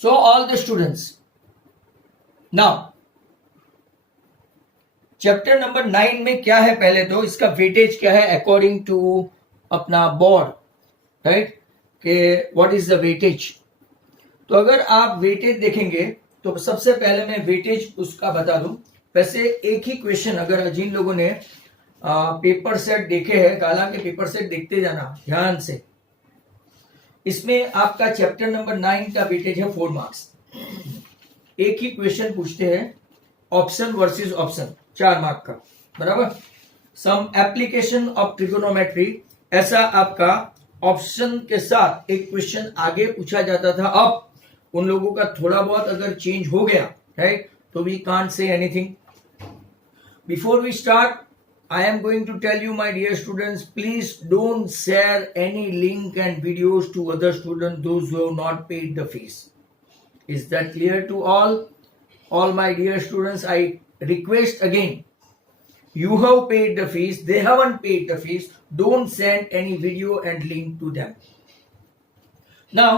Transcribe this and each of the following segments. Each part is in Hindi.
So all the students, now chapter number 9 में क्या है, पहले तो इसका वेटेज क्या है अकॉर्डिंग टू अपना बोर्ड, राइट, कि व्हाट इज द वेटेज। तो अगर आप वेटेज देखेंगे तो सबसे पहले मैं वेटेज उसका बता दूं। वैसे एक ही क्वेश्चन, अगर जिन लोगों ने पेपर सेट देखे हैं, हालांकि पेपर सेट देखते जाना ध्यान से, इसमें आपका चैप्टर नंबर 9 का वेटेज है 4 मार्क्स। एक ही क्वेश्चन पूछते हैं, ऑप्शन वर्सेस ऑप्शन, 4 मार्क का, बराबर। सम एप्लीकेशन ऑफ ट्रिगोनोमेट्री, ऐसा आपका ऑप्शन के साथ एक क्वेश्चन आगे पूछा जाता था। अब उन लोगों का थोड़ा बहुत अगर चेंज हो गया, राइट, तो we can't say anything. Before we start, I am going to tell you, my dear students, please don't share any link and videos to other students, those who have not paid the fees. Is that clear to all? All my dear students, I request again, you have paid the fees, they haven't paid the fees, don't send any video and link to them. Now,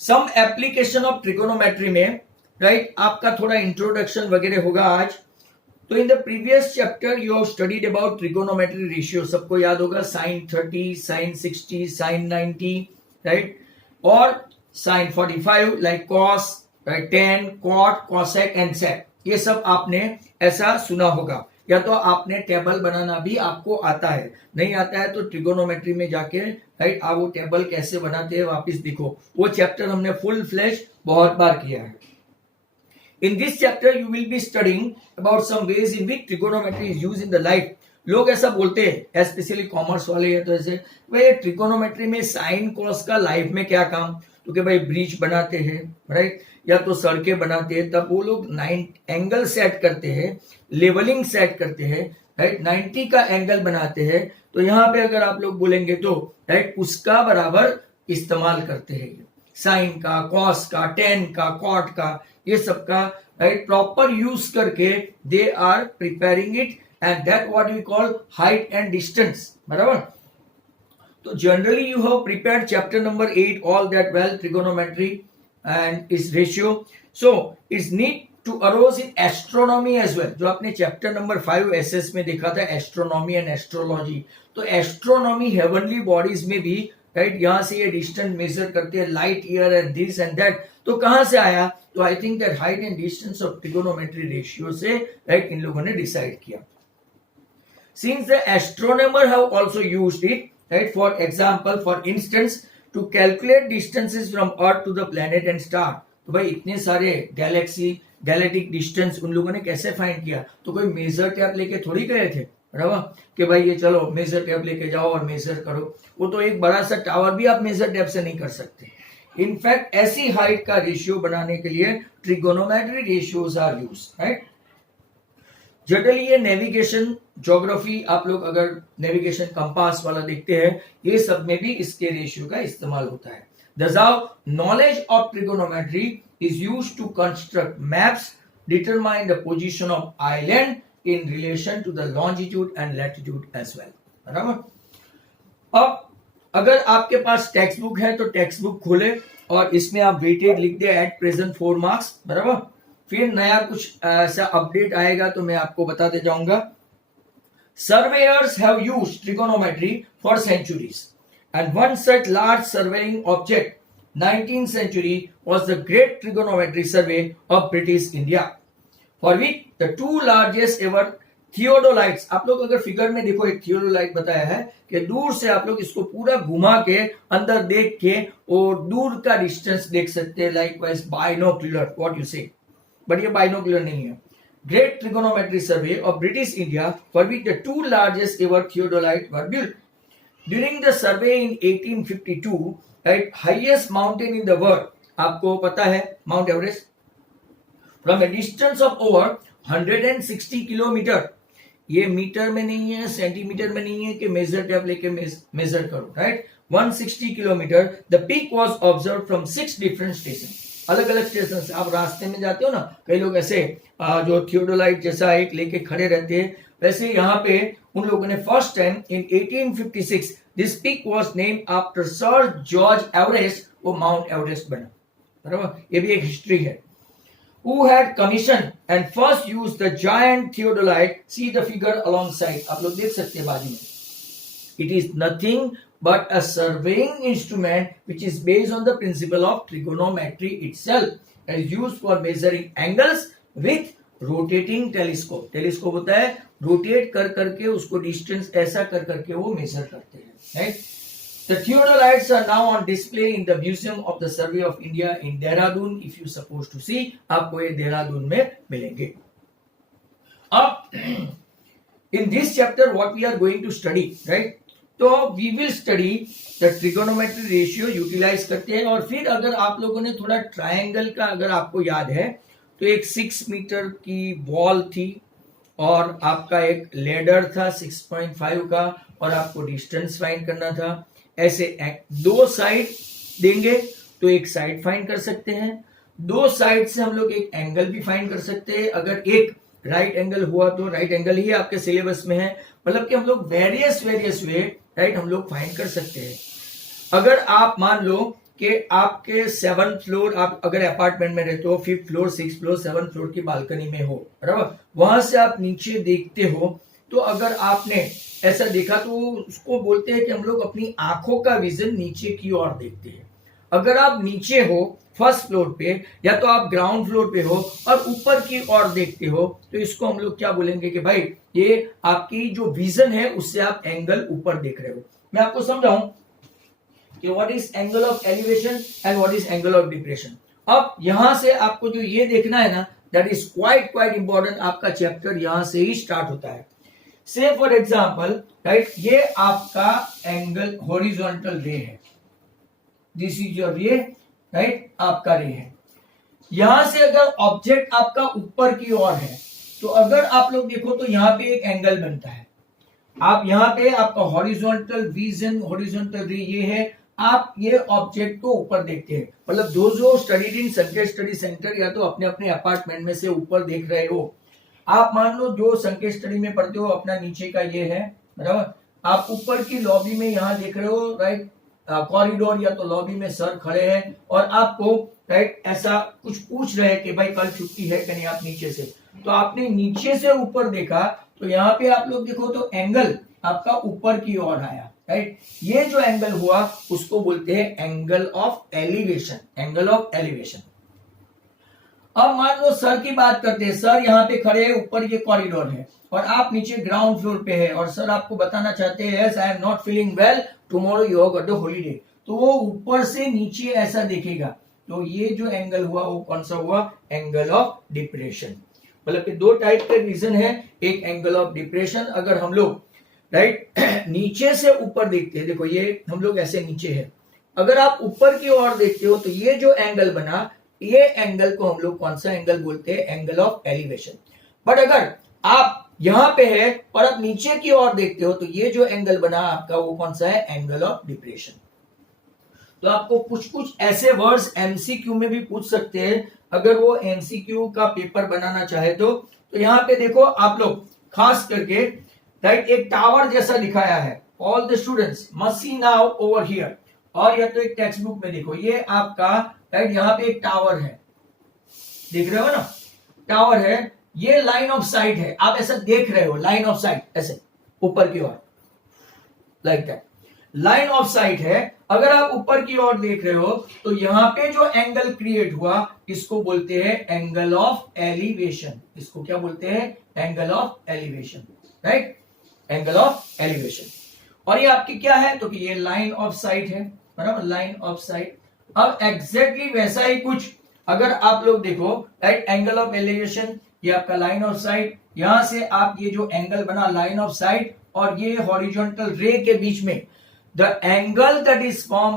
some application of trigonometry में, right, आपका थोड़ा इंट्रोडक्शन वगैरह होगा आज। तो in the previous chapter you have studied about trigonometry ratio, सबको याद होगा, sin 30, sin 60, sin 90, राइट, और sin 45 like cos, right, tan, cot, cosec and sec, ये सब आपने ऐसा सुना होगा। या तो आपने टेबल बनाना भी आपको आता है, नहीं आता है तो ट्रिगोनोमेट्री में जाके, राइट, आप वो टेबल कैसे बनाते हैं वापस देखो, वो चैप्टर हमने फुल फ्लैश बहुत बार किया है। In this chapter you will be studying about some ways in which trigonometry is used in the life. लोग ऐसा बोलते हैं, स्पेशली कॉमर्स वाले हैं, तो ऐसे भाई ट्रिगोनोमेट्री में साइन कॉस का लाइफ में क्या काम, तो कि भाई ब्रिज बनाते हैं, राइट, या तो सड़कें बनाते हैं, तब वो लोग 9 एंगल सेट करते हैं, लेवलिंग सेट करते हैं, राइट, 90 का एंगल बनाते हैं। तो यहाँ पे अगर आप लोग बोलेंगे तो, राइट, उसका बराबर इस्तेमाल करते हैं, साइन का, कॉस का, टेन का, कॉट का, ये सब का, राइट, प्रॉपर यूज करके they are preparing it, and that what we call height and distance, बराबर। तो generally you have prepared chapter number 8 all that well, trigonometry and its ratio, so its need to arose in astronomy as well, जो आपने चैप्टर नंबर 5 एसएस में देखा था, एस्ट्रोनॉमी एंड एस्ट्रोलॉजी। तो एस्ट्रोनॉमी हेवनली बॉडीज में भी, राइट, यहां से ये डिस्टेंस मेजर करते हैं, light year and this and that, तो कहां से आया, तो I think that height and distance of trigonometry ratio से, राइट, इन लोगों ने डिसाइड किया। Since the astronomer have also used it, right, for example, for instance, to calculate distances from earth to the planet and star. तो भाई इतने सारे गैलेक्सी, गैलेक्टिक डिस्टेंस उन लोगों ने कैसे फाइंड किया, तो कोई मेजर टैप लेके थोड़ी गए थे, बराबर, कि भाई ये चलो मेजर टैप लेके जाओ और मेजर करो। वो तो एक बड़ा सा टावर भी आप मेजर टैप से नहीं कर सकते। इनफैक्ट ऐसी हाइट का रेशियो बनाने के लिए trigonometry ratios are used, right. Generally ये नेविगेशन, ज्योग्राफी, आप लोग अगर नेविगेशन कंपास वाला देखते हैं, ये सब में भी इसके रेशियो का इस्तेमाल होता है। Thus, knowledge of trigonometry is used to construct maps, determine the position of island in relation to the longitude and latitude as well. बराबर। अब अगर आपके पास टेक्स्ट बुक है तो टेक्स्ट बुक खोले और इसमें आप वेटेड लिख दे एट प्रेजेंट 4 मार्क्स, बराबर। फिर नया कुछ ऐसा अपडेट आएगा तो मैं आपको बताते जाऊंगा। Surveyors have used trigonometry for centuries, and one such large surveying object 19th century was the Great Trigonometry Survey of British India, for which the 2 largest ever theodolites, आप लोग अगर फिगर में देखो, एक थियोडोलाइट बताया है कि दूर से आप लोग इसको पूरा घुमा के अंदर देख के और दूर का डिस्टेंस देख सकते हैं, like wise binocular, what you से, बट ये बाइनोक्यूलर नहीं है। Great trigonometry survey of British India, for which the 2 largest ever theodolite were built. During the survey in 1852, right, highest mountain in the world, आपको पता है mount Everest, from a distance of over 160 kilometre, ये मीटर में नहीं है, सेंटीमीटर में नहीं है कि मेजर टैप लेके मेजर करो, right, 160 kilometre, the peak was observed from 6 different stations, अलग अलग स्टेशन से। आप रास्ते में जाते हो ना, कई लोग ऐसे जो थियोडोलाइट जैसा एक लेके खड़े रहते हैं, वैसे यहाँ पे उन लोगों ने first time in 1856 this peak was named after sir George Everest, वो माउंट एवरेस्ट बना, बराबर, ये भी एक हिस्ट्री है. Who had commissioned and first used the giant theodolite? See the figure alongside. आप लोग देख सकते हैं बाजू में. It is nothing but a surveying instrument which is based on the principle of trigonometry itself and is used for measuring angles with rotating telescope. Telescope होता है रोटेट कर करके उसको डिस्टेंस ऐसा कर करके वो मेजर करते हैं. Right? The theodolites are now on display in the Museum of the Survey of India in Dehradun. If you supposed to see, आपको ये देहरादून में मिलेंगे. अब in this chapter, what we are going to study, right? तो we will study the trigonometry ratio utilize करते हैं. और फिर अगर आप लोगों ने थोड़ा ट्रायंगल का अगर आपको याद है तो एक 6 मीटर की वॉल थी और आपका एक लेडर था 6.5 का और आपको डिस्टेंस फाइंड करना था. ऐसे दो साइड देंगे तो एक साइड फाइंड कर सकते हैं. दो साइड से हम लोग एक एंगल भी फाइंड कर सकते हैं. अगर एक राइट एंगल हुआ तो राइट एंगल ही आपके सिलेबस में है. मतलब कि हम लोग वेरियस वे राइट हम लोग फाइंड कर सकते हैं. अगर आप मान लो कि आपके 7th फ्लोर, आप अगर अपार्टमेंट में रहते हो, 5th floor, 6th floor, 7th floor की बालकनी में हो, बराबर, वहां से आप नीचे देखते हो तो अगर आपने ऐसा देखा तो उसको बोलते हैं कि हम लोग अपनी आंखों का विजन नीचे की ओर देखते हैं. अगर आप नीचे हो फर्स्ट फ्लोर पे या तो आप ग्राउंड फ्लोर पे हो और ऊपर की ओर देखते हो तो इसको हम लोग क्या बोलेंगे कि भाई ये आपकी जो विजन है उससे आप एंगल ऊपर देख रहे हो. मैं आपको समझाऊं कि what is angle of elevation and what is angle of depression. अब यहां से आपको जो ये देखना है ना, दैट इज क्वाइट इंपॉर्टेंट. आपका चैप्टर यहां से ही स्टार्ट होता है. से फॉर एग्जाम्पल, राइट, ये आपका एंगल हॉरिजॉन्टल रे है. दिस इज योर रे, राइट, आपका रे है. यहां से अगर ऑब्जेक्ट आपका ऊपर की ओर है तो अगर आप लोग देखो तो यहां पे एक एंगल बनता है. आप यहां पे आपका हॉरिजॉन्टल विजन, हॉरिजॉन्टल रे ये है. आप ये ऑब्जेक्ट को ऊपर देखते हैं. मतलब जो स्टडीड इन संकेत स्टडी सेंटर या तो अपने अपने अपार्टमेंट में से ऊपर देख रहे हो. आप मान लो जो संकेत स्टडी में पढ़ते हो अपना नीचे का ये है, बराबर. आप ऊपर की लॉबी में यहाँ देख रहे हो, राइट, कॉरिडोर या तो लॉबी में सर खड़े हैं और आपको राइट ऐसा कुछ पूछ रहे हैं कि भाई कल छुट्टी है कि नहीं. आप नीचे से, तो आपने नीचे से ऊपर देखा तो यहाँ पे आप लोग देखो तो एंगल आपका ऊपर की ओर आया, राइट. ये जो एंगल हुआ उसको बोलते हैं angle of elevation. Angle of elevation. अब मान लो सर की बात करते हैं. सर यहाँ पे खड़े हैं, ऊपर ये कॉरिडोर है और आप नीचे ग्राउंड फ्लोर पे है और सर आपको बताना चाहते हैं yes I am not feeling well, tomorrow you have got a holiday. तो वो ऊपर से नीचे ऐसा देखेगा. तो ये जो एंगल हुआ वो कौन सा हुआ? Angle of depression. मतलब कि दो टाइप के रीजन है. एक एंगल ऑफ डिप्रेशन, अगर हम लोग राइट नीचे से ऊपर देखते हैं, देखो ये हम लोग ऐसे नीचे है, अगर आप ऊपर की ओर देखते हो तो ये जो एंगल बना, ये एंगल को हम लोग कौन सा एंगल बोलते हैं? Angle of elevation. बट अगर आप यहां पे है और आप नीचे की ओर देखते हो तो ये जो एंगल बना आपका वो कौन सा है? Angle of depression. तो आपको कुछ ऐसे वर्ड्स एमसीक्यू में भी पूछ सकते हैं. अगर वो एमसीक्यू का पेपर बनाना चाहे तो यहाँ पे देखो आप लोग खास करके राइट एक टावर जैसा दिखाया है. All the students must see now over here. और या तो एक टेक्स्ट बुक में देखो ये आपका राइट यहाँ पे एक टावर है, देख रहे हो ना, टावर है. ये लाइन ऑफ साइट है, आप ऐसा देख रहे हो, लाइन ऑफ साइट ऐसे ऊपर की ओर, like that line of sight है. अगर आप ऊपर की ओर देख रहे हो तो यहाँ पे जो एंगल क्रिएट हुआ इसको बोलते हैं एंगल ऑफ एलिवेशन. इसको क्या बोलते हैं? Angle of elevation, right, angle of elevation. और ये आपकी क्या है? तो कि ये लाइन ऑफ साइट है, बराबर, लाइन ऑफ साइट. अब एग्जैक्टली वैसा ही कुछ अगर आप लोग देखो राइट एंगल ऑफ एलिवेशन, ये आपका लाइन ऑफ साइट. यहां से आप ये जो एंगल बना लाइन ऑफ साइट और ये हॉरिजॉन्टल रे के बीच में the angle that is form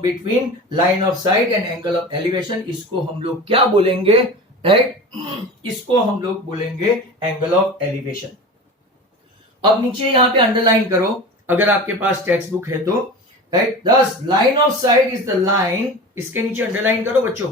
between line of sight and angle of elevation, इसको हम लोग क्या बोलेंगे? राइट, इसको हम लोग बोलेंगे एंगल ऑफ एलिवेशन. अब नीचे यहां पे अंडरलाइन करो अगर आपके पास टेक्स्ट बुक है तो, राइट. दस line of sight is the line, इसके नीचे अंडरलाइन करो बच्चों.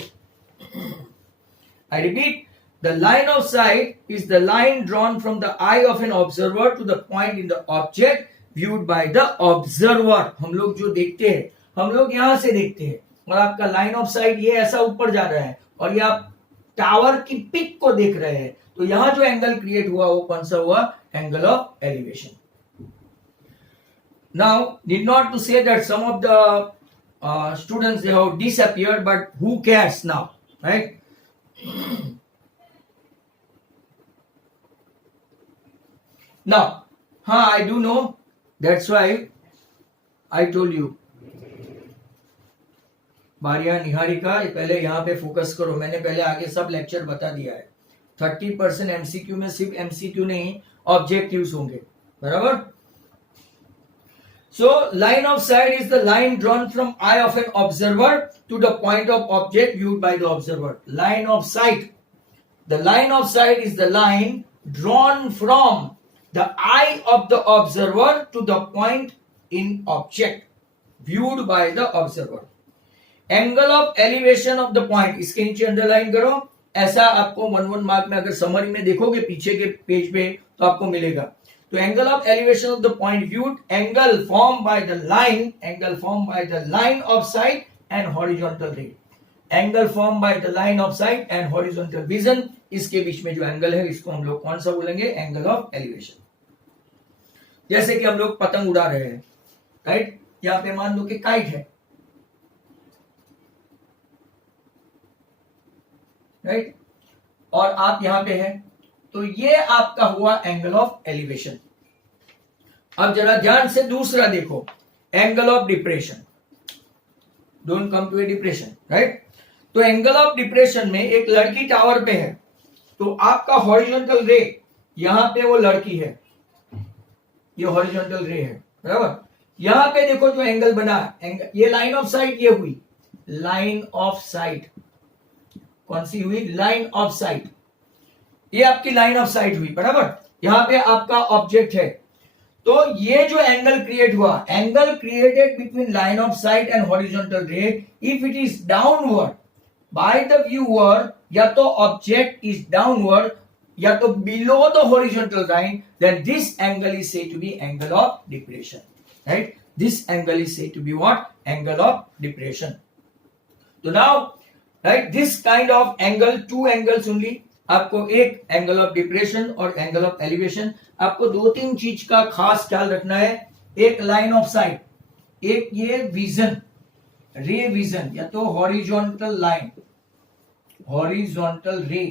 I repeat, the line of sight is the line drawn from the eye of an observer to the point in the object viewed by the observer. हम लोग जो देखते हैं हम लोग यहां से देखते हैं, और आपका लाइन ऑफ साइट ये ऐसा ऊपर जा रहा है और ये आप टावर की पिक को देख रहे हैं, तो यहां जो एंगल क्रिएट हुआ वो कौन सा हुआ? Angle of elevation. Now, need not to say that some of the students they have disappeared, but who cares now, right? Now, I do know. That's why I told you. बारिया निहारिका, पहले यहाँ पे फोकस करो. मैंने पहले आगे सब लेक्चर बता दिया है. 30% एमसीक्यू में सिर्फ एमसीक्यू नहीं ऑब्जेक्टिव्स होंगे, बराबर. So, line of sight is the line drawn from eye of an observer to the point of object viewed by the observer. Line of sight. The line of sight is the line drawn from the eye of the observer to the point in object viewed by the observer. Angle of elevation of the point. इसके नीचे अंडरलाइन करो. ऐसा आपको 1 मार्क में अगर समरी में देखोगे पीछे के पेज पे तो आपको मिलेगा. तो angle of elevation of the point viewed, angle form by the line of sight and horizontal ray. Angle form by the line of sight and horizontal vision, इसके बीच में जो एंगल है इसको हम लोग कौन सा बोलेंगे? Angle of elevation. जैसे कि हम लोग पतंग उड़ा रहे हैं, राइट? यहां पे मान लो कि काइट है, राइट, और आप यहां पे हैं, तो ये आपका हुआ एंगल ऑफ एलिवेशन. अब जरा ध्यान से दूसरा देखो, angle of depression. Don't come to a depression, right? तो एंगल ऑफ डिप्रेशन में एक लड़की टावर पे है, तो आपका हॉरिजॉन्टल रे, यहां पे वो लड़की है, ये हॉरिजॉन्टल रे है, बराबर. यहां पे देखो जो एंगल बना, ये लाइन ऑफ साइट, ये हुई लाइन ऑफ साइट. कौन सी हुई? Line of site. ये आपकी लाइन ऑफ साइट हुई, बराबर. यहां पे आपका ऑब्जेक्ट है, तो ये जो एंगल क्रिएट हुआ, angle created between line of sight and horizontal ray, if it is downward by the viewer, या तो ऑब्जेक्ट इज डाउनवर्ड या तो below the horizontal line, then this angle is said to be angle of depression, right? This angle is said to be what? Angle of depression. तो now, right, this kind of angle, 2 angles only. आपको एक एंगल ऑफ डिप्रेशन और एंगल ऑफ एलिवेशन. आपको 2-3 चीज का खास ख्याल रखना है. एक लाइन ऑफ साइट, एक ये विजन, रे विजन, या तो हॉरिजॉन्टल लाइन, हॉरिजॉन्टल रे,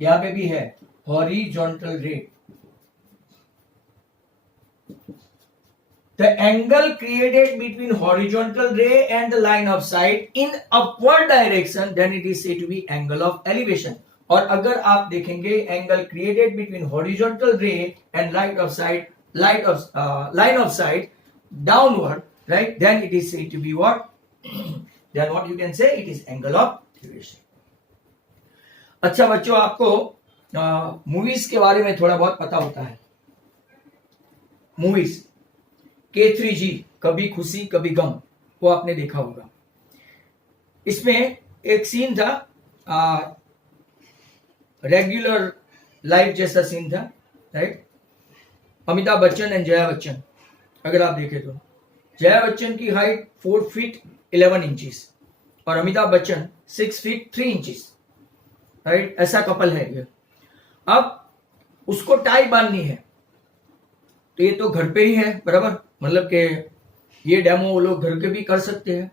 यहां पे भी है हॉरिजॉन्टल रे. The angle created between horizontal ray and the line of sight in upward direction, then it is said to be angle of elevation. और अगर आप देखेंगे एंगल क्रिएटेड बिटवीन हॉरिजॉन्टल रे and line of sight downward, right? Then it is said to be what? Then what you can say? It is angle of elevation. अच्छा बच्चों, आपको मूवीज के बारे में थोड़ा बहुत पता होता है. मूवीज K3G, कभी खुशी कभी गम, वो आपने देखा होगा. इसमें एक सीन था, रेगुलर लाइफ जैसा सीन था, राइट? अमिताभ बच्चन एंड जया बच्चन. अगर आप देखें तो जया बच्चन की हाइट 4 फीट 11 इंचेस और Amitabh Bachchan 6 feet 3 inches, right? ऐसा कपल है ये. अब उसको टाई बांधनी है, तो ये तो घर पे ही है, बराबर. मतलब कि ये डेमो वो लोग घर के भी कर सकते हैं.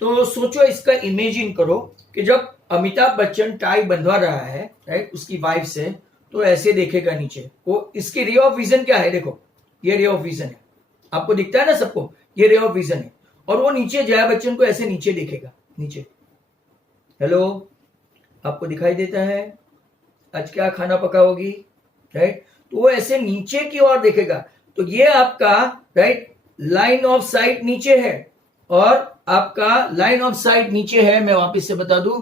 तो सोचो, इसका इमेजिन करो कि जब अमिताभ बच्चन टाई बंधवा रहा है, राइट, उसकी वाइफ से, तो ऐसे देखेगा नीचे. वो इसकी रे ऑफ विजन क्या है? देखो, ये रे ऑफ विजन है, आपको दिखता है ना सबको, ये रे ऑफ विजन है. और वो नीचे जया बच्चन को ऐसे नीचे देखेगा, नीचे. हेलो, आपको दिखाई देता है? आज क्या खाना पकाओगी, राइट? तो वो ऐसे नीचे की ओर देखेगा. तो ये आपका, राइट, लाइन ऑफ साइट नीचे है और आपका लाइन ऑफ साइट नीचे है. मैं वापस से बता दूं,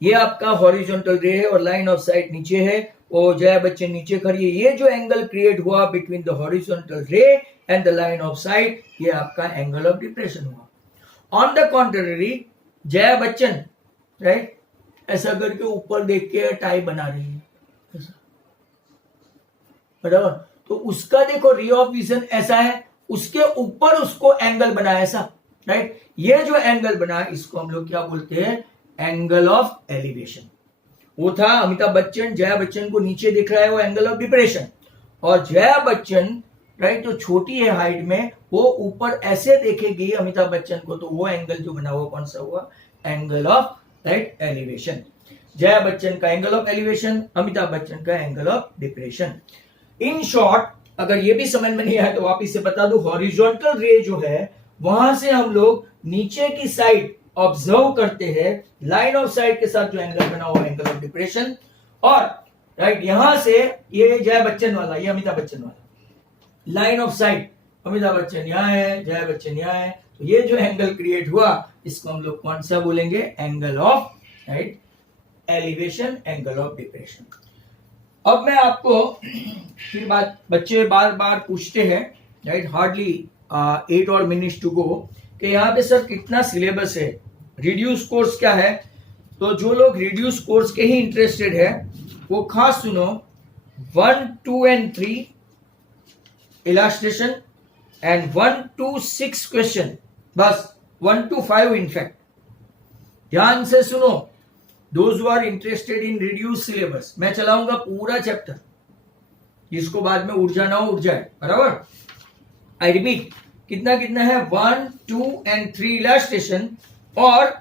ये आपका हॉरिजॉन्टल रे है और लाइन ऑफ साइट नीचे है. और जया बच्चन नीचे खड़ी है. ये जो एंगल क्रिएट हुआ बिटवीन द हॉरिजॉन्टल रे and the line of site, ये आपका एंगल ऑफ डिप्रेशन हुआ. On the contrary, Jaya Bachchan, right, ऐसा करके ऊपर देख के टाई बना रही है, ऐसा, बराबर. तो उसका देखो रे ऑफ विजन ऐसा है, उसके ऊपर उसको एंगल बना ऐसा, राइट। ये जो एंगल बना इसको हम लोग क्या बोलते हैं, एंगल ऑफ एलिवेशन। वो था अमिताभ बच्चन, जया बच्चन को नीचे दिख रहा है वो एंगल ऑफ डिप्रेशन, और जया बच्चन राइट जो छोटी है हाइट में वो ऊपर ऐसे देखेगी अमिताभ बच्चन को, तो वो एंगल जो बना हुआ कौन सा हुआ, angle of right elevation. Jaya Bachchan का angle of elevation, Amitabh Bachchan का angle of depression. In short अगर ये भी समझ में नहीं आया तो वापिस से बता दो, हॉरिजॉन्टल रे जो है वहां से हम लोग नीचे की साइड ऑब्जर्व करते हैं, लाइन ऑफ साइड के साथ जो एंगल बना हुआ एंगल ऑफ डिप्रेशन, और राइट यहां से ये जया बच्चन वाला, ये अमिताभ बच्चन वाला, line of side Amitabh Bachchan यहाँ है, जया बच्चन यहाँ है, तो ये जो एंगल क्रिएट हुआ इसको हम लोग कौन सा बोलेंगे, angle of right elevation, angle of depression. अब मैं आपको फिर बात, बच्चे बार बार पूछते हैं राइट, हार्डली 8 और मिनट्स टू गो, कि यहाँ पे सर कितना सिलेबस है, रिड्यूस कोर्स क्या है। तो जो लोग रिड्यूस कोर्स के ही इंटरेस्टेड है वो खास सुनो, 1, 2 and 3 illustration and 1 to 6 question, बस 1 to 5 इनफैक्ट। ध्यान से सुनो, those who are interested in reduce syllabus, मैं चलाऊंगा पूरा चैप्टर, जिसको बाद में उड़ जाना हो उड़ जाए, बराबर। आई रिपीट, कितना कितना है, 1, 2 and 3 इलास्ट्रेशन, और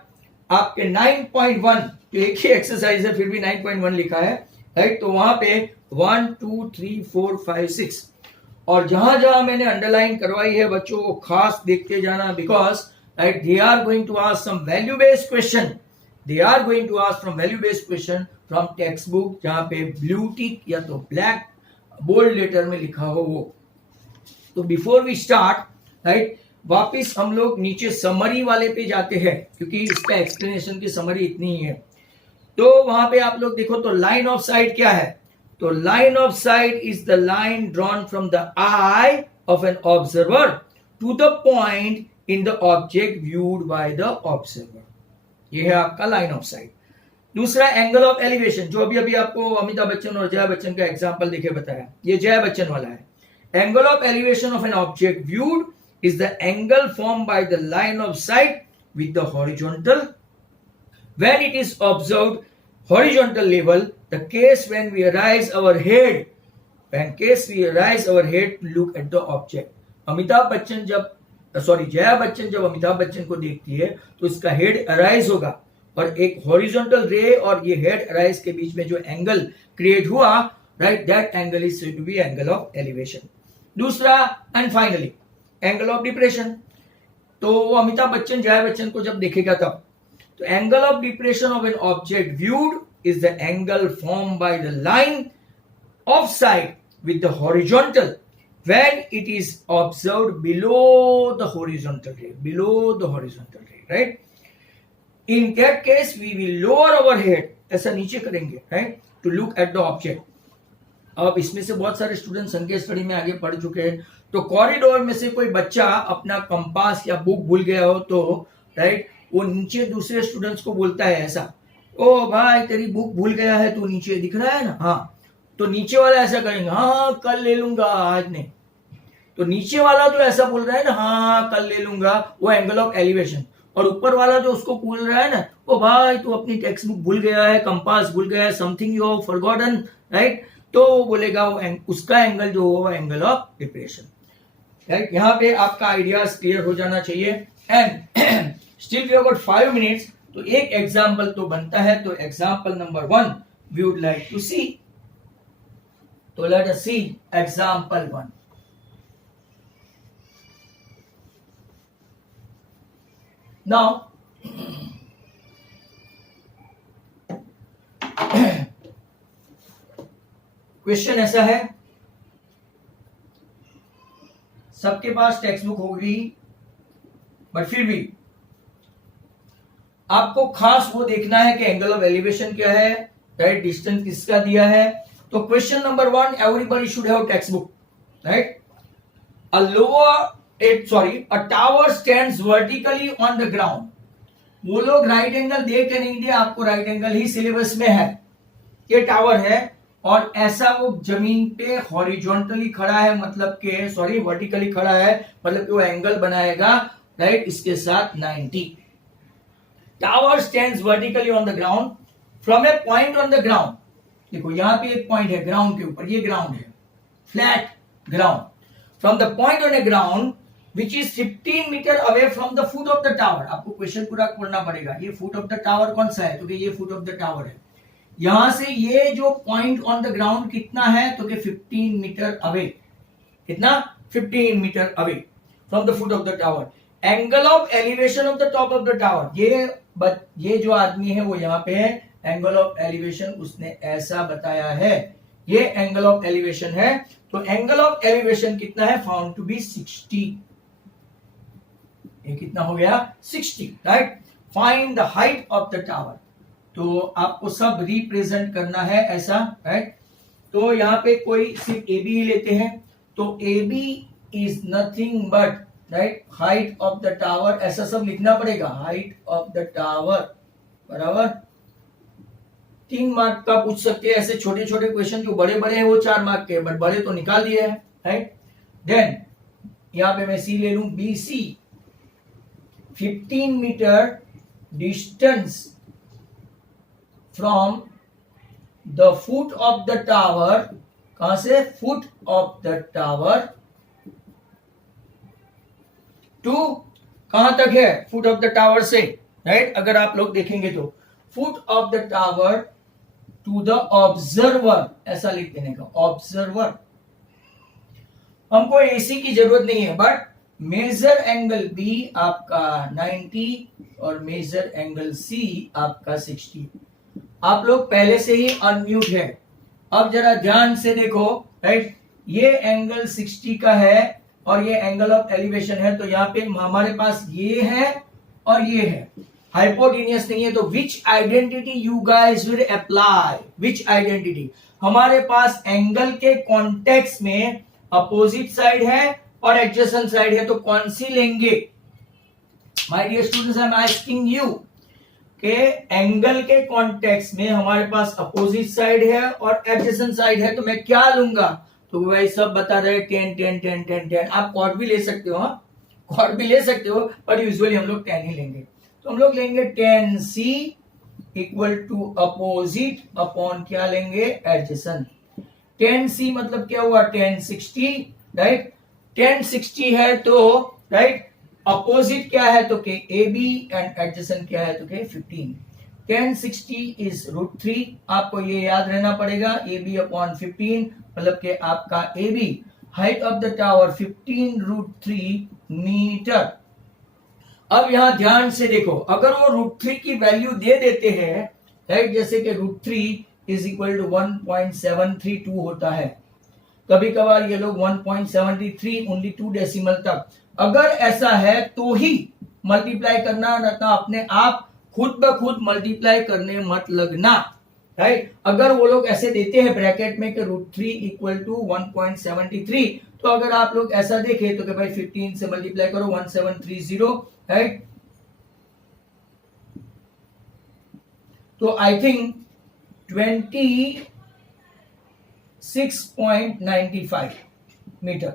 आपके 9.1 तो एक ही एक्सरसाइज है फिर भी 9.1 लिखा है राइट, तो वहां पे 1, 2, 3, 4, 5, 6, और जहां जहां मैंने अंडरलाइन करवाई है बच्चों को खास देखते जाना, because right they are going to ask some value based question, they are going to ask from value based question from text book, जहां पे ब्लू टिक या तो ब्लैक बोल्ड लेटर में लिखा हो वो। तो बिफोर वी स्टार्ट राइट, वापिस हम लोग नीचे समरी वाले पे जाते हैं, क्योंकि इसका एक्सप्लेनेशन की समरी इतनी ही है। तो वहां पे आप लोग देखो तो लाइन ऑफ साइट क्या है, तो line of sight is the line drawn from the eye of an observer to the point in the object viewed by the observer, ये है आपका लाइन ऑफ साइट। दूसरा एंगल ऑफ एलिवेशन, जो अभी अभी आपको अमिताभ बच्चन और जया बच्चन का एग्जाम्पल देखे बताया, ये जया बच्चन वाला है। Angle of elevation of an object viewed is the angle formed by the line of sight with the horizontal when it is observed horizontal level, the case when we raise our head, to look at the object। Amitabh Bachchan जब जया बच्चन जब अमिताभ बच्चन को देखती है तो इसका हेड अराइज होगा, और एक हॉरिजॉन्टल रे और ये हेड अराइज के बीच में जो एंगल क्रिएट हुआ right, that angle is said to be angle of elevation. दूसरा and finally angle of depression, तो वो अमिताभ बच्चन जया बच्चन को जब देखेगा तब, तो angle of depression of an object viewed is the angle form by the line of sight with the horizontal when it is observed below the horizontal ray, right. In that case we will lower our head, ऐसा नीचे करेंगे right, to look at the object. अब इसमें से बहुत सारे स्टूडेंट संख्या स्टडी में आगे पढ़ चुके हैं, तो कॉरिडोर में से कोई बच्चा अपना कंपास या बुक भूल गया हो तो राइट वो नीचे दूसरे स्टूडेंट्स को बोलता है ऐसा, ओ भाई तेरी बुक भूल गया है, तू नीचे दिख रहा है ना, हाँ, तो नीचे वाला ऐसा करेंगे, हाँ कल ले लूंगा आज नहीं, तो नीचे वाला जो ऐसा बोल रहा है ना, हाँ कल ले लूंगा, वो एंगल ऑफ एलिवेशन, और ऊपर वाला जो उसको बोल रहा है ना, ओ भाई तू अपनी टेक्स्ट बुक भूल गया है, कंपास भूल गया है, something you have forgotten right, तो वो बोलेगा वो उसका एंगल जो होगा एंगल ऑफ डिप्रेशन राइट। यहाँ पे आपका आइडियाज क्लियर हो जाना चाहिए। And still we have got 5 minutes, तो एक एग्जाम्पल तो बनता है, तो example number 1 we would like to see, तो let us see example 1। Now question ऐसा है, सबके पास टेक्स्ट बुक होगी, बट फिर भी आपको खास वो देखना है कि एंगल ऑफ एलिवेशन क्या है राइट, डिस्टेंस किसका दिया है। तो question number 1, everybody should have text book right. A tower stands vertically on the ground, वो लोग राइट एंगल दे के नहीं दिया आपको, राइट एंगल ही सिलेबस में है, ये टावर है और ऐसा वो जमीन पे हॉरिजॉन्टली खड़ा है, मतलब के वर्टिकली खड़ा है, मतलब कि वो एंगल बनाएगा राइट, इसके साथ 90. Tower stands vertically on the ground from A point on the ground. देखो यहां पे एक पॉइंट है ग्राउंड के ऊपर, ये ग्राउंड है, flat ground. From the point on a ground which is 15 metre away from the foot of the tower. आपको क्वेश्चन पूरा पढ़ना पड़ेगा. ये फुट ऑफ द टावर कौन सा है? तो ये फुट ऑफ द टावर है. यहां से ये जो पॉइंट ऑन द ग्राउंड कितना है? तो 15 मीटर अवे. कितना? 15 metre away from the foot of the tower. Angle of elevation of the top of the tower. ये जो आदमी है वो यहाँ पे है. एंगल ऑफ एलिवेशन उसने ऐसा बताया है, ये एंगल ऑफ एलिवेशन है. तो एंगल ऑफ एलिवेशन कितना है? Found to be 60. ये कितना हो गया? 60. Right. Find the height of the tower. तो आपको सब रिप्रेजेंट करना है ऐसा. राइट. तो यहाँ पे कोई सिर्फ ए बी ही लेते हैं. तो A B is nothing but, right, height of the tower. ऐसा सब लिखना पड़ेगा. हाइट ऑफ द टावर बराबर 3 मार्क का पूछ सकते हैं. ऐसे छोटे छोटे क्वेश्चन जो बड़े बड़े हैं वो 4 मार्क के, बट बड़े तो निकाल दिए हैं. राइट. देन यहां पे मैं सी ले लूं. B C 15 metre distance from the foot of the tower. कहां से? Foot of the tower to कहां तक है? फुट ऑफ द टावर से. राइट. अगर आप लोग देखेंगे तो foot of the tower to the observer, ऐसा लिख देने का. ऑब्जर्वर. हमको एसी की जरूरत नहीं है, बट मेजर एंगल बी आपका 90 और मेजर एंगल सी आपका 60. आप लोग पहले से ही अनम्यूट है. अब जरा ध्यान से देखो. राइट. ये एंगल 60 का है और ये एंगल ऑफ एलिवेशन है. तो यहाँ पे हमारे पास ये है और ये है. हाइपोटेन्यूस नहीं है. तो which identity you guys will apply? Which identity? हमारे पास एंगल के कॉन्टेक्स्ट में अपोजिट साइड है और एडजेसेंट साइड है. तो कौन सी लेंगे? My dear students, I am asking you के एंगल के कॉन्टेक्स्ट में हमारे पास अपोजिट साइड है और एडजेसेंट साइड है. तो मैं क्या लूंगा? तो भाई सब बता रहे 10 10 10 10 10. आप कॉर्ड भी ले सकते हो. कॉर्ड भी ले सकते हो, पर यूजुअली हम लोग 10 ही लेंगे. तो हम लोग लेंगे 10C equal to opposite upon क्या लेंगे? एडजेसेंट. 10C मतलब क्या हुआ? 1060. राइट. 1060 है तो राइट अपोजिट क्या है? तो के AB एंड एडजेसेंट क्या है? तो के 15. 1060 इज √3. आपको ये याद रहना पड़ेगा. AB अपॉन 15 मतलब के आपका AB height of the tower 15√3 metre. अब यहां ध्यान से देखो. अगर वो √3 की वैल्यू दे देते हैं, राइट, जैसे कि √3 इज इक्वल टू 1.732 होता है. कभी कभार ये लोग 1.73 ओनली 2 डेसिमल तक. अगर ऐसा है तो ही मल्टीप्लाई करना, न तो अपने आप खुद ब खुद मल्टीप्लाई करने मत लगना. राइट. अगर वो लोग ऐसे देते हैं ब्रैकेट में कि √3 इक्वल टू 1.73, तो अगर आप लोग ऐसा देखें तो कि भाई 15 से मल्टीप्लाई करो 1730. राइट. तो आई थिंक 26.95 मीटर.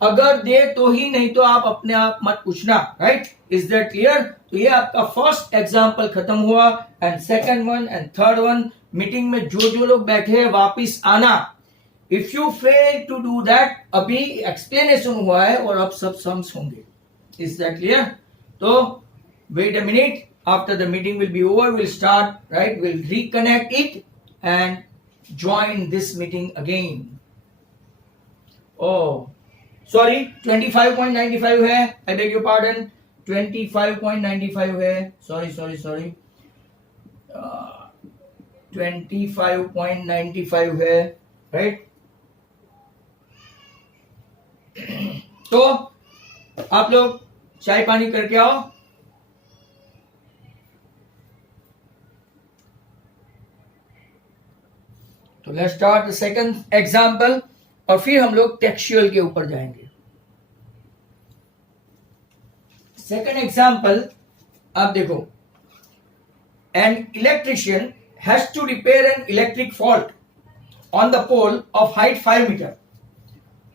अगर दे तो ही, नहीं तो आप अपने आप मत पूछना. राइट. Is that clear? तो ये आपका फर्स्ट एग्जांपल खत्म हुआ. And second one and third one. Meeting में जो लोग बैठे हैं वापिस आना. If you fail to do that, अभी एक्सप्लेनेशन हुआ है और अब सब सम्स होंगे. Is that clear? तो wait a minute. After the meeting will be over, will start. Right. Will reconnect it and join this meeting again. Oh, sorry, 25.95 है. I beg your pardon. 25.95 है. Sorry. 25.95 है. Right? तो आप लोग चाय पानी करके आओ. तो let's start the second example और फिर हम लोग टेक्सचुअल के ऊपर जाएंगे. सेकंड एग्जांपल आप देखो. An electrician has to repair an electric fault on the pole of height 5 metre.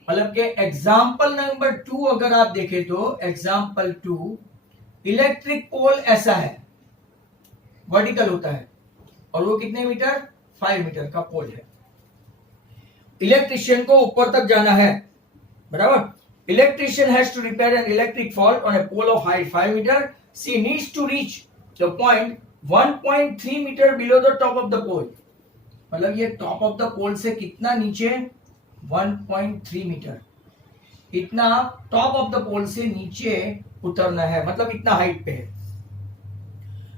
मतलब कि एग्जाम्पल नंबर 2 अगर आप देखें तो एग्जाम्पल 2, इलेक्ट्रिक पोल ऐसा है, वर्टिकल होता है, और वो कितने मीटर, 5 मीटर का पोल है। इलेक्ट्रिशियन को ऊपर तक जाना है, बराबर। Electrician has to repair an electric fault on a pole of height 5 meter, she needs to reach the point 1.3 meter below the top of the pole. मतलब ये टॉप ऑफ द पोल से कितना नीचे, 1.3 मीटर, इतना टॉप ऑफ द पोल से नीचे उतरना है, मतलब इतना हाइट पे है,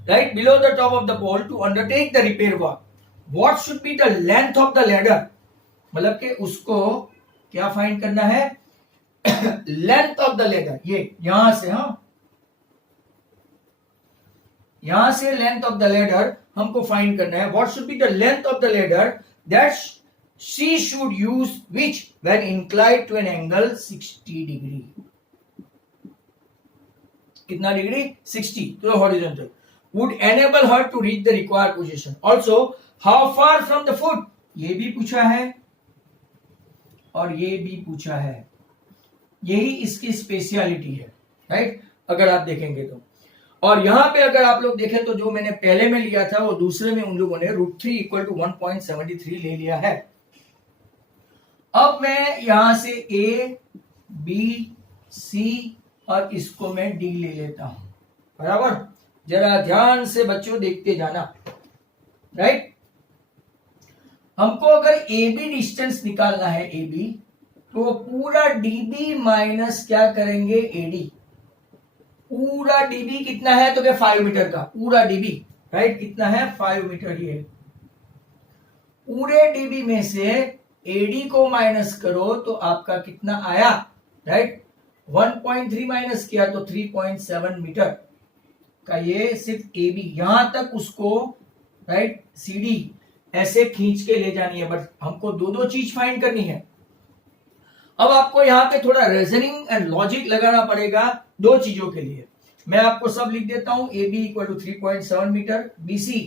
right, below the top of the pole to undertake the repair work. What should be the length of the ladder, मतलब कि उसको क्या फाइंड करना है, लेंथ ऑफ द लेडर, ये यहां से, हाँ यहां से लेंथ ऑफ द लेडर हमको फाइंड करना है। What should be the length of the ladder that she should use which when inclined to an angle 60 degree. कितना डिग्री, 60 तो horizontal, would enable her to reach the required position. Also, how far from the foot, ये भी पूछा है और ये भी पूछा है, यही इसकी स्पेशलिटी है, राइट, अगर आप देखेंगे तो। और यहां पे अगर आप लोग देखें तो जो मैंने पहले में लिया था वो दूसरे में उन लोगों ने √3 = 1.73 ले लिया है। अब मैं यहां से A, B, C और इसको मैं D ले लेता हूं, बराबर। जरा ध्यान से बच्चों देखते जाना, राइट। हमको अगर ए बी डिस्टेंस निकालना है, ए बी, तो पूरा डीबी माइनस क्या करेंगे, एडी। पूरा डीबी कितना है, तो क्या 5 मीटर का पूरा डीबी, राइट, कितना है 5 मीटर। ये पूरे डीबी में से एडी को माइनस करो तो आपका कितना आया, राइट, 1.3 माइनस किया तो 3.7 मीटर का ये सिर्फ ए बी, यहां तक उसको, राइट, सी डी ऐसे खींच के ले जानी है, बट हमको दो चीज फाइंड करनी है। अब आपको यहां पे थोड़ा रीजनिंग एंड लॉजिक लगाना पड़ेगा दो चीजों के लिए। मैं आपको सब लिख देता हूं, A B = 3.7 metre, B C,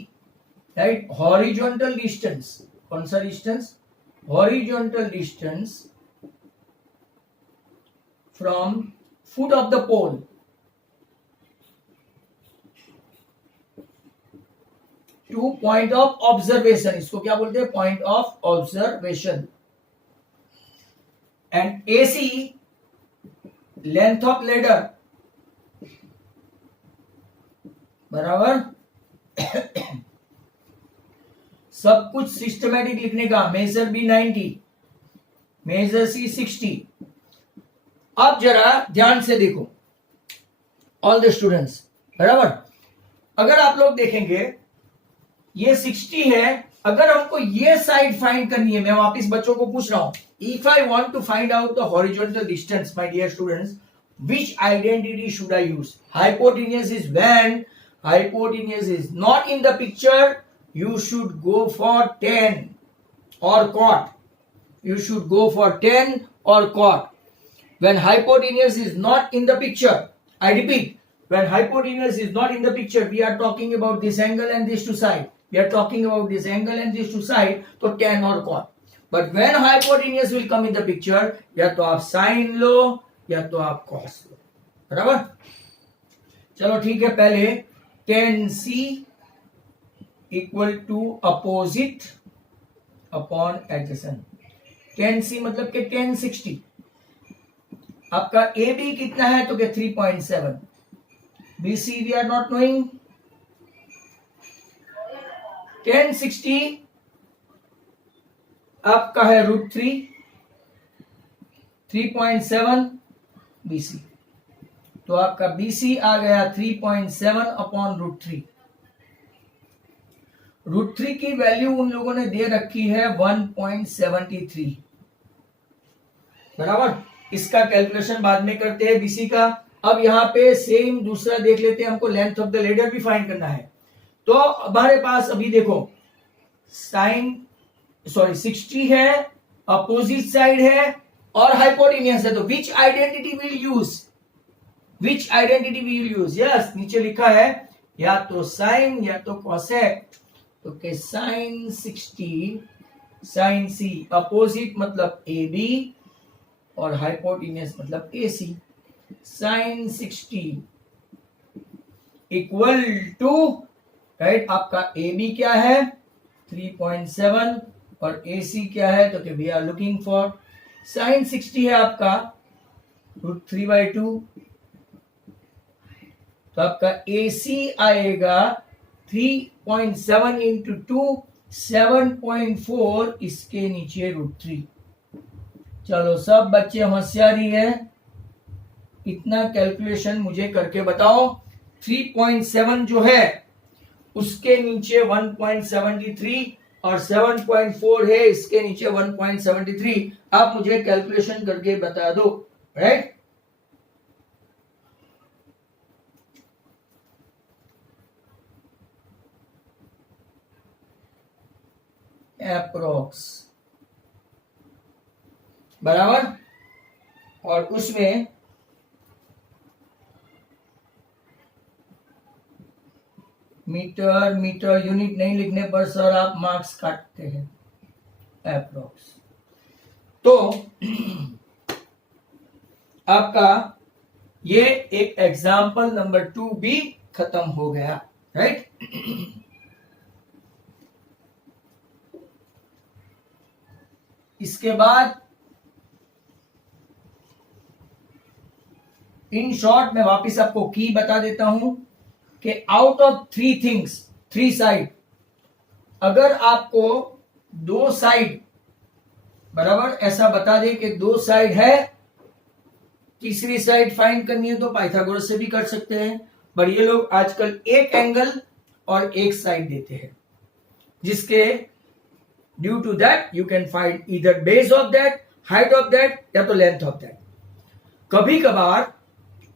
right, horizontal distance, कौन सा distance, horizontal distance from foot of the pole to point of observation, इसको क्या बोलते हैं, point of observation. And AC, length of ladder, बराबर। सब कुछ सिस्टमैटिक लिखने का, मेजर B 90, मेजर C 60। अब जरा ध्यान से देखो ऑल द स्टूडेंट्स, बराबर। अगर आप लोग देखेंगे ये 60 है, अगर हमको ये साइड फाइंड करनी है, मैं वापस बच्चों को पूछ रहा हूं, if I want to find out the horizontal distance, my dear students, which identity should I use. Hypotenuse is when hypotenuse is not in the picture, you should go for 10 or cot. You should go for 10 or cot. When hypotenuse is not in the picture, I repeat, when hypotenuse is not in the picture, we are talking about this angle and this two side. We are talking about this angle and this two side, तो tan और cot. But when hypotenuse will come in the picture, या तो आप sin लो या तो आप cos लो, बराबर। चलो ठीक है, पहले tan C = opposite upon adjacent। tan C मतलब कि tan 60। आपका AB कितना है, तो क्या 3.7। BC we are not knowing। tan 60 आपका है √3, 3.7 BC, तो आपका BC आ गया 3.7 अपॉन √3। √3 की वैल्यू उन लोगों ने दे रखी है 1.73, बराबर। इसका कैलकुलेशन बाद में करते हैं BC का। अब यहाँ पे सेम दूसरा देख लेते हैं, हमको लेंथ ऑफ द लेडर भी फाइंड करना है। तो हमारे पास अभी देखो सॉरी 60 है, अपोजिट साइड है और हाइपोटेन्यूज है, तो which identity will use, which identity will use, yes नीचे लिखा है या तो साइन या तो कोसेक, तो के साइन 60 साइन C, अपोजिट मतलब AB और हाइपोटेन्यूस मतलब AC। sin 60 equal to, right, आपका AB क्या है 3.7 और AC क्या है, तो we are looking for sin 60 है आपका √3/2, तो आपका AC आएगा 3.7 इंटू 2 7.4, इसके नीचे √3। चलो सब बच्चे होशियारी है, इतना कैलकुलेशन मुझे करके बताओ। 3.7 जो है उसके नीचे 1.73 और 7.4 है इसके नीचे 1.73, आप मुझे कैलकुलेशन करके बता दो, राइट। अप्रोक्स बराबर, और उसमें मीटर यूनिट नहीं लिखने पर सर आप मार्क्स काटते हैं। अप्रोक्स तो आपका ये एक एग्जाम्पल नंबर 2 भी खत्म हो गया, राइट। इसके बाद इन शॉर्ट में वापिस आपको की बता देता हूं कि आउट ऑफ 3 थिंग्स 3 साइड, अगर आपको 2 साइड बराबर ऐसा बता दे कि 2 साइड है, तीसरी साइड फाइंड करनी है तो पाइथागोरस से भी कर सकते हैं, पर ये लोग आजकल एक एंगल और एक साइड देते हैं, जिसके due to that you can find either base of that, height of that, या तो लेंथ ऑफ दैट। कभी कभार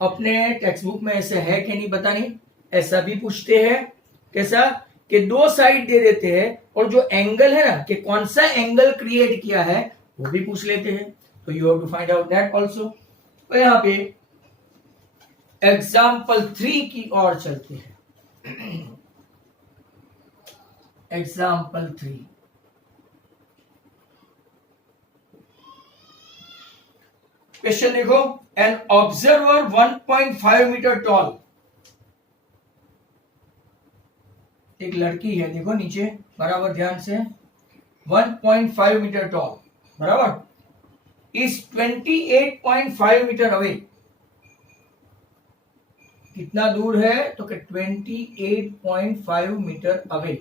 अपने टेक्स्ट बुक में ऐसे है कि नहीं पता नहीं, ऐसा भी पूछते हैं, कैसा कि 2 साइड दे देते हैं और जो एंगल है ना कि कौन सा एंगल क्रिएट किया है वो भी पूछ लेते हैं, तो you have to find out that also. तो यहां पे एग्जाम्पल 3 की ओर चलते हैं। एग्जाम्पल 3, क्वेश्चन देखो, एन ऑब्जर्वर 1.5 मीटर टॉल, एक लड़की है, देखो नीचे बराबर ध्यान से, 1.5 मीटर टॉल बराबर, इज 28.5 मीटर अवे। कितना दूर है, तो 28.5 मीटर अवे,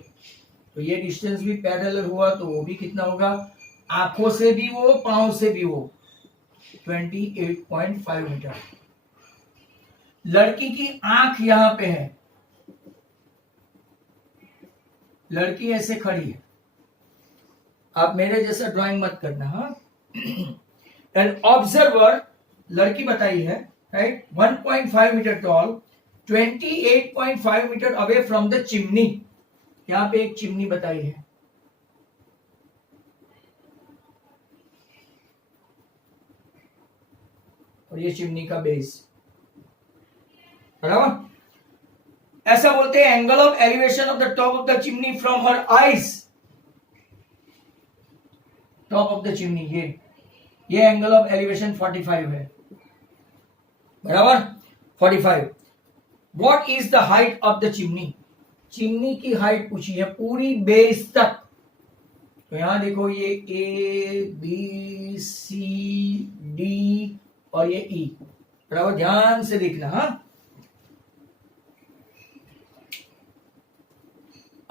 तो ये डिस्टेंस भी पैरेलल हुआ तो वो भी कितना होगा, आंखों से भी वो पांव से भी वो 28.5 मीटर। लड़की की आंख यहां पे है, लड़की ऐसे खड़ी है, आप मेरे जैसा ड्राइंग मत करना, हाँ। एन ऑब्जर्वर, लड़की बताई है, right, 1.5 metre tall, 28.5 metre away from the chimney, यहां पे एक चिमनी बताई है, और ये चिमनी का बेस बराबर। ऐसा बोलते हैं angle of elevation of the top of the chimney from her eyes, top of the chimney, ये एंगल ऑफ एलिवेशन 45 है बराबर, 45। What is the height of the chimney, chimney की हाइट पूछी है पूरी बेस तक, तो यहां देखो ये A B C D और ये E बराबर, ध्यान से देखना, हाँ।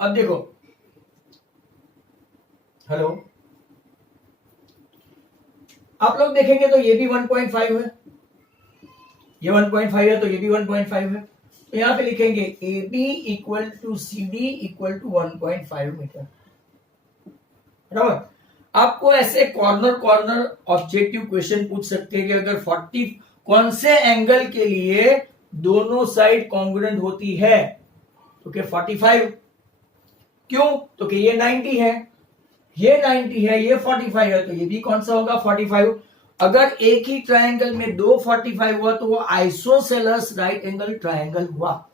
अब देखो, हेलो, आप लोग देखेंगे तो ये भी 1.5 है, ये 1.5 है, तो ये भी 1.5 है, तो यहां पे लिखेंगे AB equal to CD equal to 1.5 metre बराबर। आपको ऐसे कॉर्नर ऑब्जेक्टिव क्वेश्चन पूछ सकते हैं कि अगर 40 कौन से एंगल के लिए दोनों साइड कॉन्ग्रुएंट होती है, तो क्या 45, क्यों, तो कि ये 90 है, ये 90 है, ये 45 है, तो ये भी कौन सा होगा 45। अगर एक ही ट्रायंगल में 2 45 हुआ तो वो आइसोसेलेस राइट एंगल ट्रायंगल हुआ।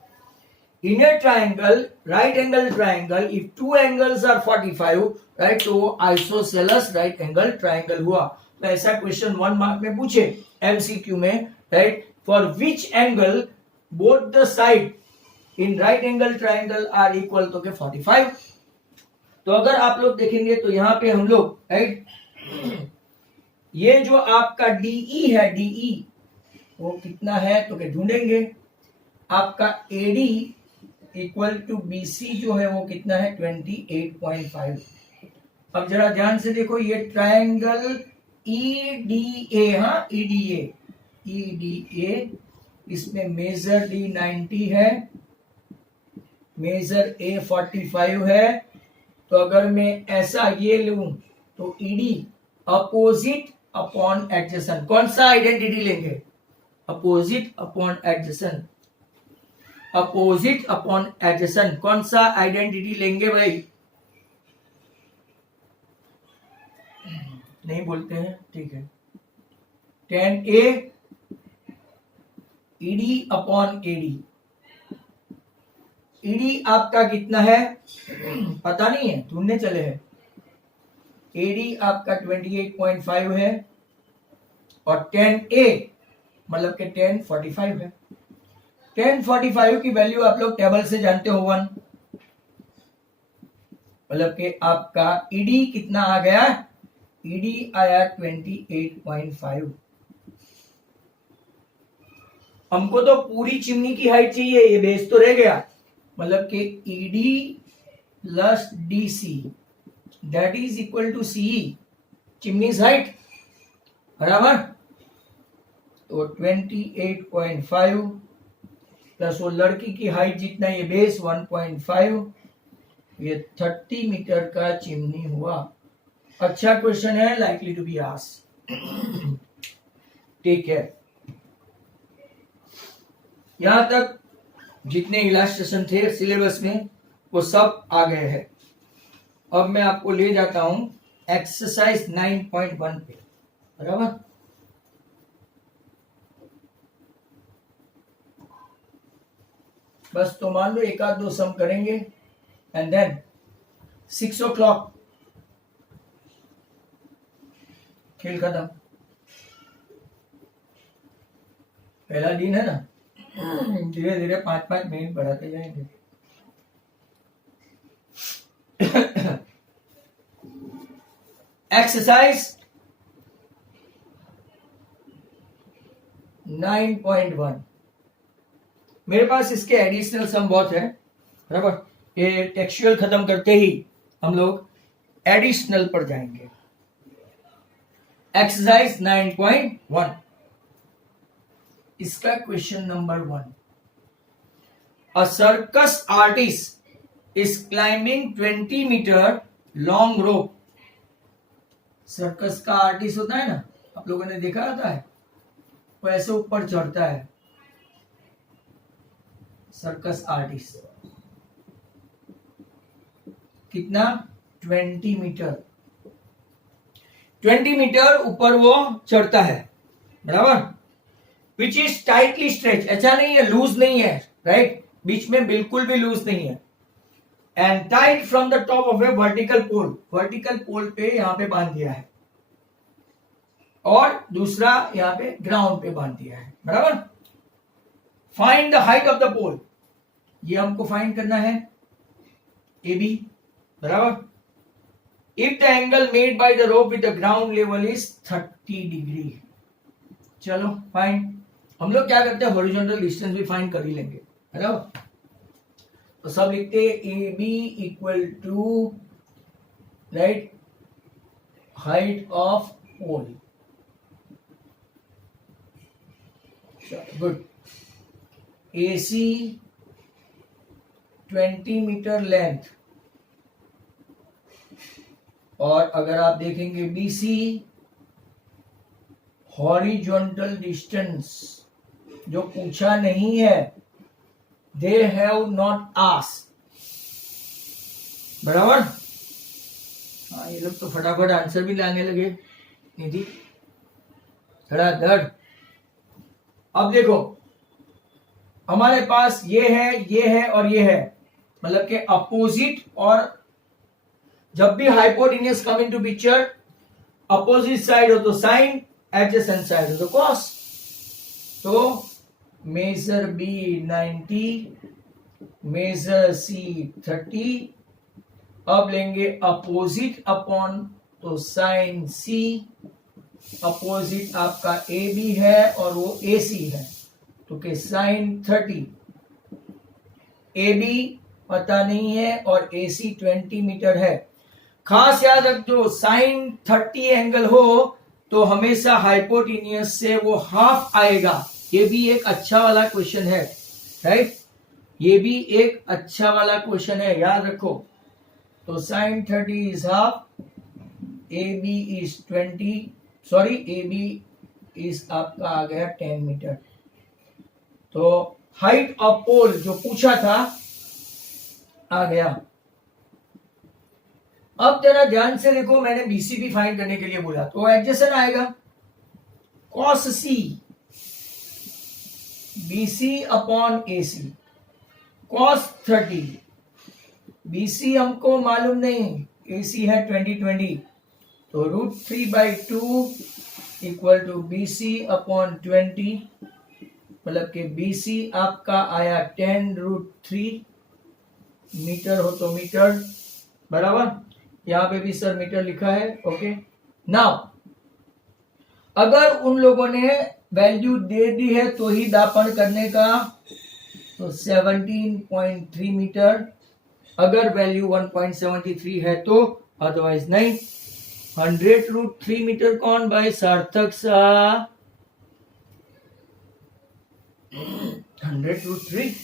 In a triangle, right angle triangle, if 2 angles are 45, right, तो वो आइसोसेलेस राइट एंगल ट्रायंगल हुआ। ऐसा क्वेश्चन 1 मार्क में पूछे एमसीक्यू में, right, for which angle both the side in right angle triangle are equal, तो के 45। तो अगर आप लोग देखेंगे तो यहां पे हम लोग, राइट, ये जो आपका डीई है, डीई वो कितना है तो के ढूंढेंगे। आपका एडी इक्वल टू बीसी जो है वो कितना है 28.5। अब जरा ध्यान से देखो, ये ट्रायंगल ईडीए, हाँ ईडीए, ईडीए, इसमें मेजर डी 90 है, मेजर ए 45 है। तो अगर मैं ऐसा ये लूं तो ईडी अपोजिट अपॉन एडजेसेंट, कौन सा आइडेंटिटी लेंगे, opposite upon adjacent, opposite upon adjacent, कौन सा आइडेंटिटी लेंगे भाई, नहीं बोलते हैं, ठीक है, tan A ED upon AD, ED आपका कितना है पता नहीं है, ढूंढने चले हैं। एडी आपका 28.5 है और tan A मतलब के 1045 है। 1045 की वैल्यू आप लोग टेबल से जानते हो 1, मतलब कि आपका ईडी कितना आ गया, ईडी आया 28.5। हमको तो पूरी चिमनी की हाइट चाहिए, ये बेस तो रह गया, मतलब कि ED plus DC that is equal to CE, chimney height, बराबर। तो 28.5 प्लस वो लड़की की हाइट जितना, ये बेस 1.5, ये 30 मीटर का चिमनी हुआ। अच्छा क्वेश्चन है, लाइकली टू बी आस्क्ड, ठीक है। यहां तक जितने इलास्ट्रेशन थे सिलेबस में वो सब आ गए हैं। अब मैं आपको ले जाता हूं एक्सरसाइज 9.1 पे, बराबर। बस तो मान लो एक आध दो सम करेंगे एंड देन 6 o'clock खेल खत्म। पहला दिन है ना, धीरे धीरे 5-5 मिनट बढ़ाते जाएंगे। एक्सरसाइज 9.1, मेरे पास इसके एडिशनल सम बहुत है, बराबर। ये टेक्सचुअल खत्म करते ही हम लोग एडिशनल पर जाएंगे। एक्सरसाइज 9.1, इसका question number 1, a circus artist is climbing 20 meter long rope. Circus का आर्टिस्ट होता है ना, आप लोगों ने देखा होता है, वो ऐसे ऊपर चढ़ता है, सर्कस आर्टिस्ट। कितना, 20 मीटर, 20 मीटर ऊपर वो चढ़ता है, बराबर। विच इज टाइटली स्ट्रेच, ऐसा नहीं है लूज नहीं है, राइट, बीच में बिल्कुल भी लूज नहीं है। And tied from the top of a vertical pole, vertical pole पे यहां पे बांध दिया है, और दूसरा यहां पे ग्राउंड पे बांध दिया है, बराबर। Find the height of the pole, ये हमको फाइंड करना है, ए बी, बराबर। If the angle made by the rope with the ground level is 30 degree, चलो फाइंड। हम लोग क्या करते हैं, हॉरिजॉन्टल डिस्टेंस भी फाइंड कर ही लेंगे, बराबर। तो सब लिखते A B equal to, right, height of pole, good. AC 20 meter length, और अगर आप देखेंगे BC हॉरिजॉन्टल डिस्टेंस, जो पूछा नहीं है, दे हैव नॉट आस्क्ड, बराबर। हाँ, ये लोग तो फटाफट आंसर भी लाने लगे, निधि धड़ाधड़। अब देखो, हमारे पास ये है और ये है, मतलब के अपोजिट, और जब भी hypotenuse come into picture, opposite side हो तो साइन, एडजेसेंट साइड हो तो कॉस। तो मेजर बी 90, मेजर सी 30। अब लेंगे अपोजिट अपॉन, तो साइन सी, अपोजिट आपका ए बी है और वो ए सी है, तो के साइन 30। ए बी पता नहीं है और ए सी 20 मीटर है। खास याद रखो, साइन 30 एंगल हो तो हमेशा हाइपोटेन्यूस से वो हाफ आएगा। ये भी एक अच्छा वाला क्वेश्चन है, राइट? ये भी एक अच्छा वाला क्वेश्चन है, याद रखो। तो sine 30 is half, A B is 20, sorry A B is आपका आ गया 10 मीटर। तो हाइट ऑफ पोल जो पूछा था आ गया। अब जरा ध्यान से देखो, मैंने बीसीबी फाइंड करने के लिए बोला, तो एडजेसेंट आएगा cos C, BC upon AC, cos 30। BC हमको मालूम नहीं, एसी है 20, तो √3/2 इक्वल टू बीसी अपॉन 20, मतलब कि बीसी आपका आया 10√3 मीटर हो तो मीटर, बराबर। यहां पे भी सर मीटर लिखा है, ओके। नाउ अगर उन लोगों ने वैल्यू दे दी है तो ही दापण करने का, तो 17.3 मीटर। अगर वैल्यू 1.73 है तो, अदरवाइज नहीं। 100√3 मीटर कौन भाई? सार्थक सा 100√3,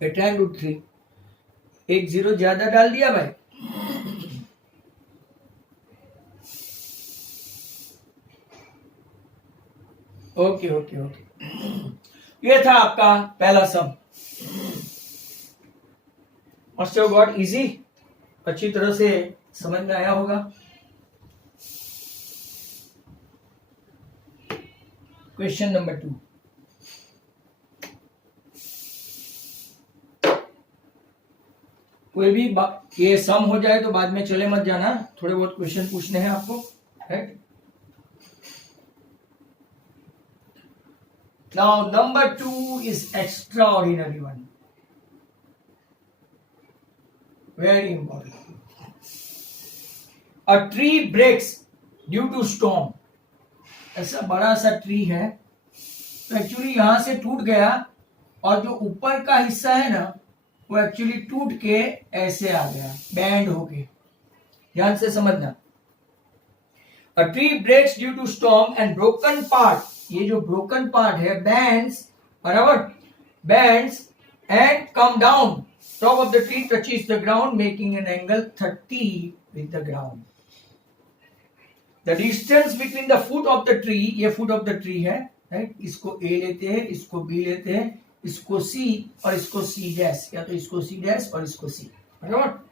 10√3, एक जीरो ज्यादा डाल दिया भाई। ओके ओके ओके, ये था आपका पहला सम। मस्ट हैव गॉट इजी, अच्छी तरह से समझ में आया होगा। Question number 2। कोई भी ये सम हो जाए तो बाद में चले मत जाना, थोड़े बहुत क्वेश्चन पूछने हैं आपको, right? Now number 2 is extraordinary one, very important. A tree breaks due to storm. ऐसा बड़ा सा ट्री है, तो एक्चुअली यहां से टूट गया और जो ऊपर का हिस्सा है ना, वो एक्चुअली टूट के ऐसे आ गया, बैंड होके। ध्यान से समझना। A tree breaks due to storm and broken part, ये जो ब्रोकन पार्ट है, बैंड्स, बराबर, bends and come down, top of the tree touches the ground making an angle 30 with the ground. The distance between the foot of the tree, ये फुट ऑफ द ट्री है, राइट? इसको ए लेते हैं, इसको बी लेते हैं, इसको सी और इसको सी डैश, या तो इसको सी डैश और इसको सी, बराबर।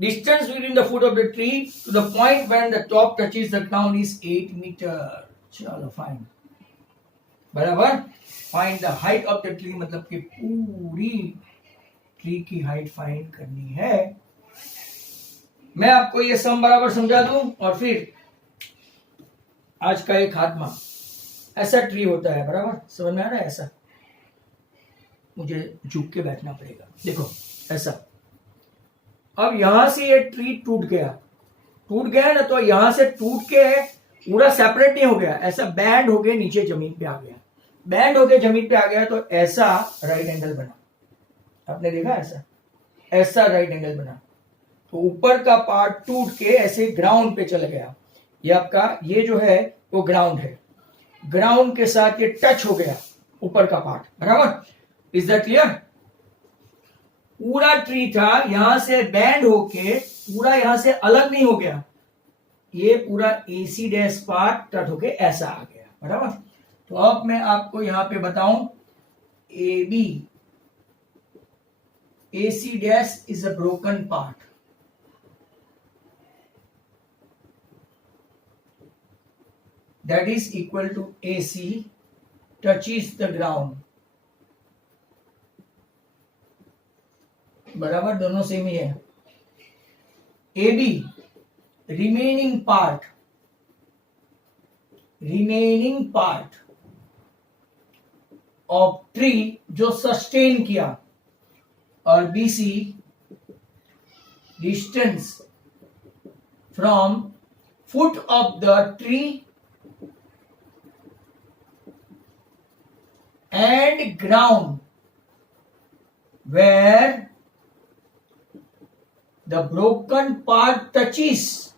Distance between the foot of the tree to the point when the top touches the ground is 8 meter. चलो फाइन, बराबर। Find the height of the tree, मतलब कि पूरी ट्री की हाइट फाइंड करनी है। मैं आपको ये सम बराबर समझा दूं और फिर आज का एक खात्मा। ऐसा ट्री होता है, बराबर, समझ में आ रहा है? ऐसा मुझे झुक के बैठना पड़ेगा, देखो ऐसा। अब यहां से ये ट्री टूट गया ना, तो यहां से टूट के पूरा सेपरेट नहीं हो गया, ऐसा बैंड हो गया, नीचे जमीन पे आ गया, बैंड हो गया, जमीन पे आ गया, तो ऐसा राइट एंगल बना। आपने देखा ऐसा राइट एंगल बना। तो ऊपर का पार्ट टूट के ऐसे ग्राउंड पे चला गया। ये आपका, ये जो है वो ग्राउंड है, ग्राउंड के साथ ये टच हो गया ऊपर का पार्ट, बराबर। Is that clear? पूरा ट्री था, यहां से बैंड होके पूरा यहां से अलग नहीं हो गया, ये पूरा एसी डैश पार्ट टच होके ऐसा आ गया, बराबर। तो अब मैं आपको यहां पे बताऊं, A B, AC dash is a broken part. That is equal to AC touches the ground. बराबर, दोनों सेम ही है। AB remaining part of tree जो सस्टेन किया, और BC distance from foot of the tree and ground where the broken part touches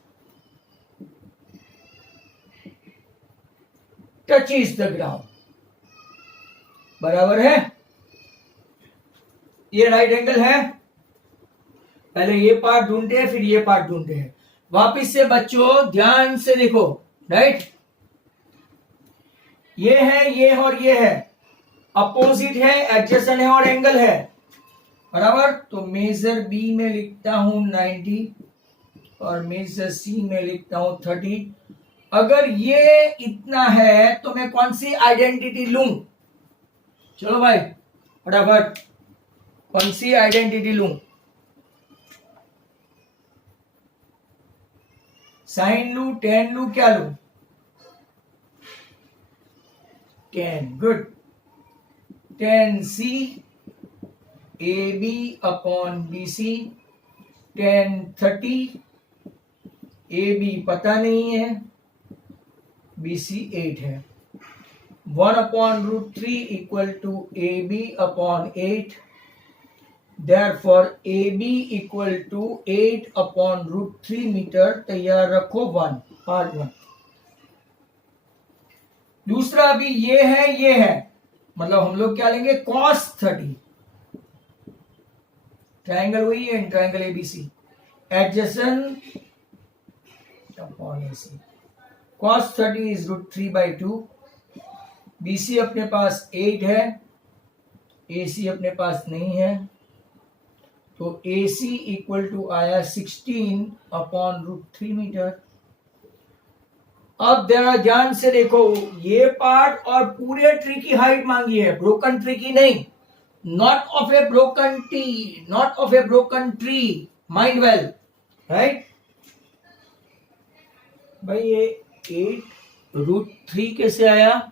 the ground. बराबर है? ये राइट एंगल है. पहले ये पार्ट ढूंढते हैं, फिर ये पार्ट ढूंढते हैं. वापिस से बच्चों ध्यान से देखो. राइट, ये है, ये और ये है, अपोजिट है, एडजेसेंट है और एंगल है. बराबर. तो मेजर बी में लिखता हूं 90 और मेजर सी में लिखता हूं 30. अगर ये इतना है तो मैं कौन सी आइडेंटिटी लूं? चलो भाई फटाफट, कौन सी आइडेंटिटी लूं? साइन लू, टेन लू, क्या लू? Tan. Good. Tan C A B upon B C. Tan 30 A B पता नहीं है, बी सी 8 है. 1/√3 equal to A B upon 8. Therefore AB equal to 8/√3 meter. तैयार रखो 1, पार्ट 1. दूसरा भी ये है, ये है, मतलब हम लोग क्या लेंगे? cos 30. ट्रायंगल वही है, triangle ABC. Adjacent upon AC. cos 30 is √3/2. BC अपने पास 8 है, एसी अपने पास नहीं है, तो AC इक्वल टू आया 16/√3 मीटर. अब जरा ध्यान से देखो, ये पार्ट और पूरे ट्री की हाइट मांगी है, ब्रोकन ट्री की नहीं. Not of A broken tree, not of A broken tree. Mind well. Right भाई, ये 8√3 कैसे आया?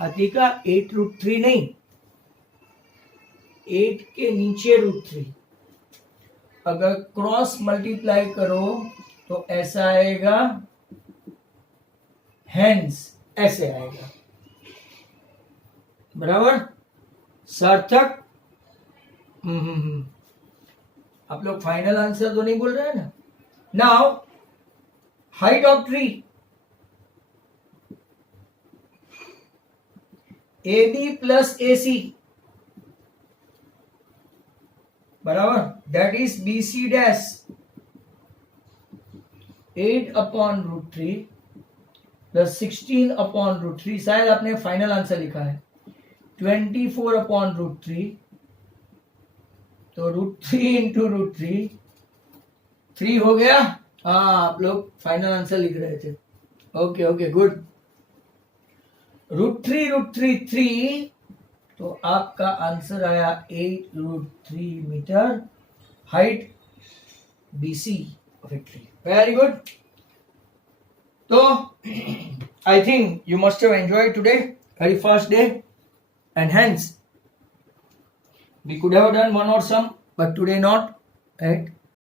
अतिका 8√3 नहीं, 8 के नीचे √3. अगर क्रॉस मल्टीप्लाई करो तो ऐसा आएगा, हेंस ऐसे आएगा. बराबर. सार्थक. आप लोग फाइनल आंसर तो नहीं बोल रहे हैं ना? Now height of tree AB plus AC बराबर, that is BC dash 8/√3 plus 16/√3. शायद आपने फाइनल आंसर लिखा है 24/√3. तो √3 इंटू √3 3 हो गया. हाँ, आप लोग फाइनल आंसर लिख रहे थे. Okay okay good. √3 3, तो आपका आंसर आया 8√3 meter. Height BC of a tree. Very good. तो I think you must have enjoyed today, very first day, and hence we could have done one or some, but today not. Right?